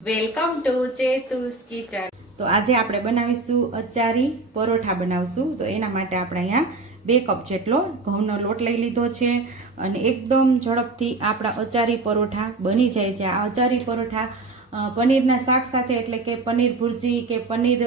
Welcome to ચેતુસ kitchen. તો આજે આપણે બનાવીશું અચારી પરોઠા બનાવશું. તો એના માટે આપણે અહીંયા બે કપ જેટલો ઘઉંનો લોટ લઈ લીધો છે અને એકદમ ઝડપથી આપણા અચારી પરોઠા બની જાય છે. આ અચારી પરોઠા પનીરના શાક સાથે એટલે કે પનીર ભુરજી કે પનીર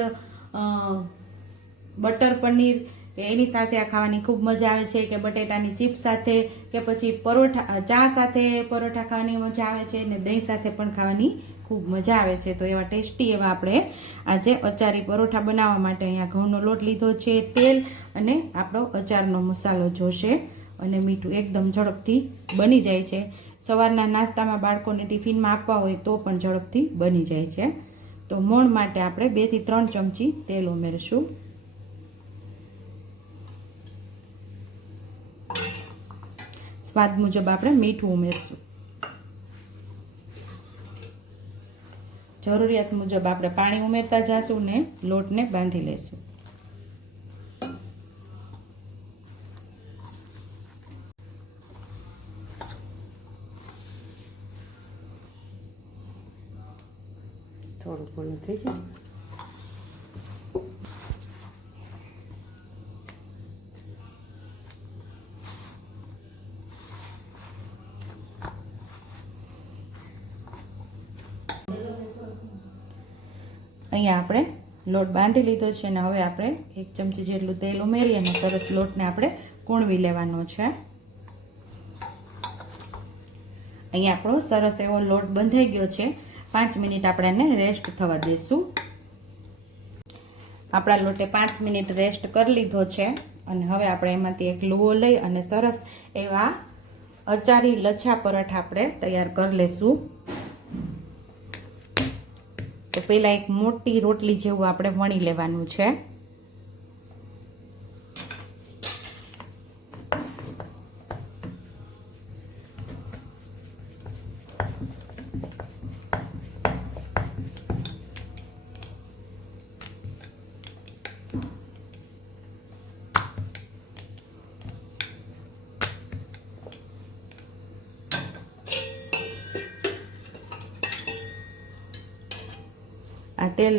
બટર પનીર કે એની સાથે આ ખાવાની ખૂબ મજા આવે છે, કે બટેટાની ચીપ સાથે, કે પછી પરોઠા ચા સાથે પરોઠા ખાવાની મજા આવે છે, ને દહીં સાથે પણ ખાવાની ખૂબ મજા આવે છે. તો એવા ટેસ્ટી એવા આપણે આજે અચારી પરોઠા બનાવવા માટે અહીંયા ઘઉંનો લોટ લીધો છે, તેલ અને આપણો અચારનો મસાલો જોશે અને મીઠું એકદમ ઝડપથી બની જાય છે. સવારના નાસ્તામાં બાળકોને ટિફિનમાં આપવા હોય તો પણ ઝડપથી બની જાય છે. તો મોણ માટે આપણે બેથી ત્રણ ચમચી તેલ ઉમેરશું. સ્વાદ મુજબ આપણે મીઠું ઉમેરશું. જરૂરિયાત મુજબ આપણે પાણી ઉમેરતા જઈશું ને લોટને બાંધી લઈશું. થોડું ઘણું થઈ જાય. અહીંયા આપણે લોટ બાંધી લીધો છે અને હવે આપણે એક ચમચી જેટલું તેલ ઉમેરી અને સરસ લોટને આપણે કૂણવી લેવાનો છે. અહીંયા આપણો સરસ એવો લોટ બંધાઈ ગયો છે. પાંચ મિનિટ આપણે એને રેસ્ટ થવા દઈશું આપણા લોટે પાંચ મિનિટ રેસ્ટ કરી લીધો છે અને હવે આપણે એમાંથી એક લુવો લઈ અને સરસ એવા અચારી લચ્છા પરાઠા આપણે તૈયાર કરી લઈશું પહેલાં એક મોટી રોટલી જેવું આપણે વણી લેવાનું છે. આ તેલ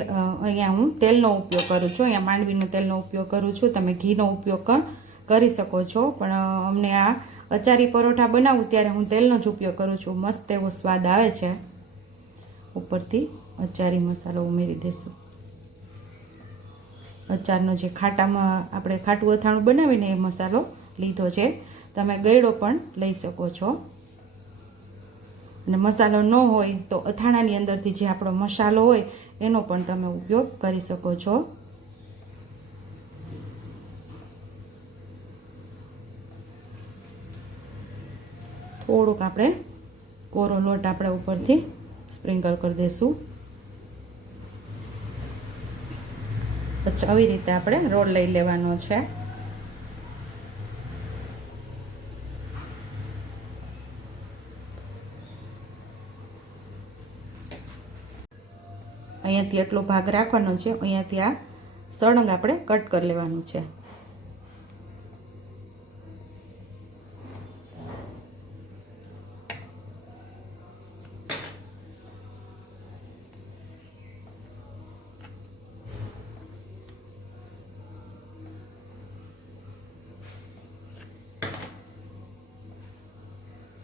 અહીંયા હું તેલનો ઉપયોગ કરું છું. અહીંયા માંડવીનો તેલનો ઉપયોગ કરું છું. તમે ઘીનો ઉપયોગ પણ કરી શકો છો. પણ અમને આ અચારી પરોઠા બનાવું ત્યારે હું તેલનો જ ઉપયોગ કરું છું. મસ્ત એવો સ્વાદ આવે છે. ઉપરથી અચારી મસાલો ઉમેરી દઈશું અચારનો જે ખાટામાં આપણે ખાટું અથાણું બનાવીને એ મસાલો લીધો છે. તમે ગળ્યો પણ લઈ શકો છો. અને મસાલો ન હોય તો અથાણાની અંદરથી જે આપણો મસાલો હોય, એનો પણ તમે ઉપયોગ કરી શકો છો. થોડુંક આપણે કોરો લોટ આપણે ઉપરથી સ્પ્રિંકલ કરી દઈશું પછી આવી રીતે આપણે રોલ લઈ લેવાનો છે. અહીંયાથી એટલો ભાગ રાખવાનો છે, અહીંયાથી આ સળંગ આપણે કટ કરી લેવાનું છે.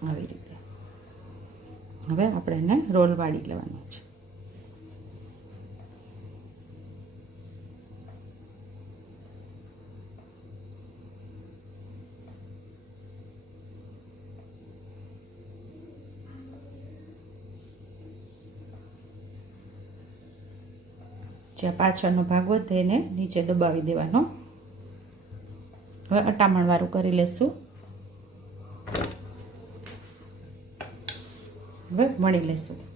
આવી રીતે. હવે આપણે એને રોલ વાળી લેવાનો છે. જે પાછળનો ભાગ વધે એને નીચે દબાવી દેવાનો. હવે અટામણવાળું કરી લેશું. હવે વણી લેશું.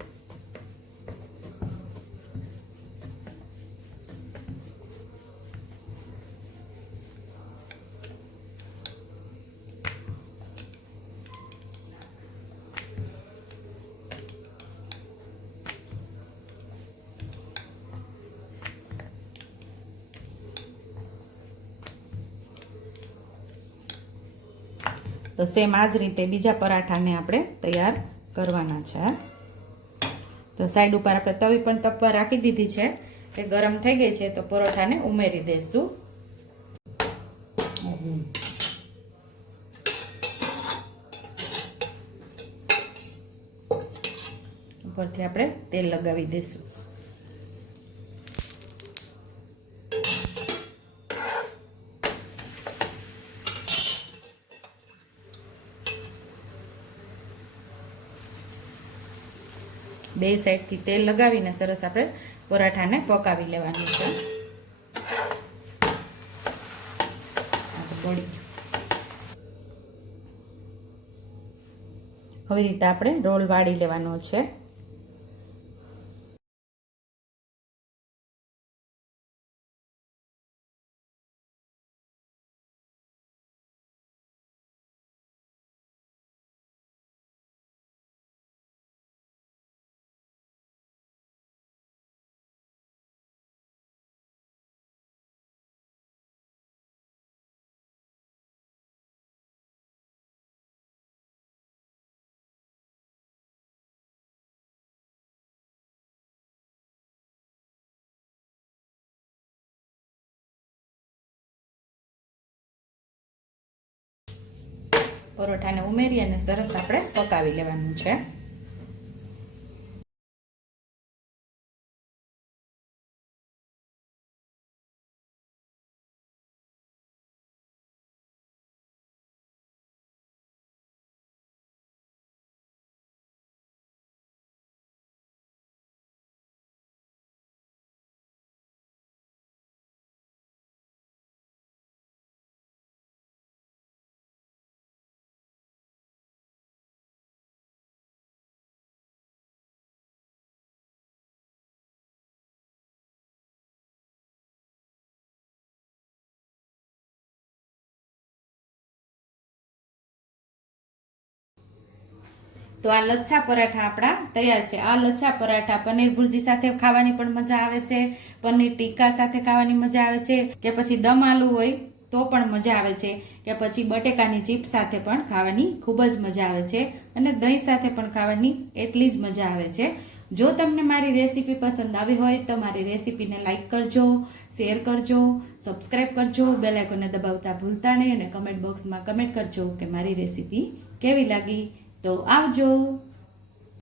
તો સેમ આ જ રીતે બીજા પરાઠાને આપણે તૈયાર કરવાના છે. તો સાઈડ ઉપર આપણે તવી પણ તપવા રાખી દીધી છે. એ ગરમ થઈ ગઈ છે તો પરોઠાને ઉમેરી દઈશું. ઉપરથી આપણે તેલ લગાવી દઈશું. બે સાઈડથી તેલ લગાવીને સરસ આપણે પરાઠાને પકાવી લેવાનું છે. હવે રીતે આપણે રોલ વાળી લેવાનો છે. પરોઠાને ઉમેરી અને સરસ આપણે પકાવી લેવાનું છે. તો આ લચ્છા પરાઠા આપણા તૈયાર છે. આ લચ્છા પરાઠા પનીર ભુરજી સાથે ખાવાની પણ મજા આવે છે. પનીર ટીકા સાથે ખાવાની મજા આવે છે. કે પછી દમ આલુ હોય તો પણ મજા આવે છે. કે પછી બટેકાની ચીપ સાથે પણ ખાવાની ખૂબ જ મજા આવે છે. અને દહીં સાથે પણ ખાવાની એટલી જ મજા આવે છે. જો તમને મારી રેસીપી પસંદ આવી હોય તો મારી રેસીપીને લાઇક કરજો, શેર કરજો સબસ્ક્રાઈબ કરજો બેલાઇકોને દબાવતા ભૂલતા નહીં અને કમેન્ટ બોક્સમાં કમેન્ટ કરજો કે મારી રેસીપી કેવી લાગી. તો આવજો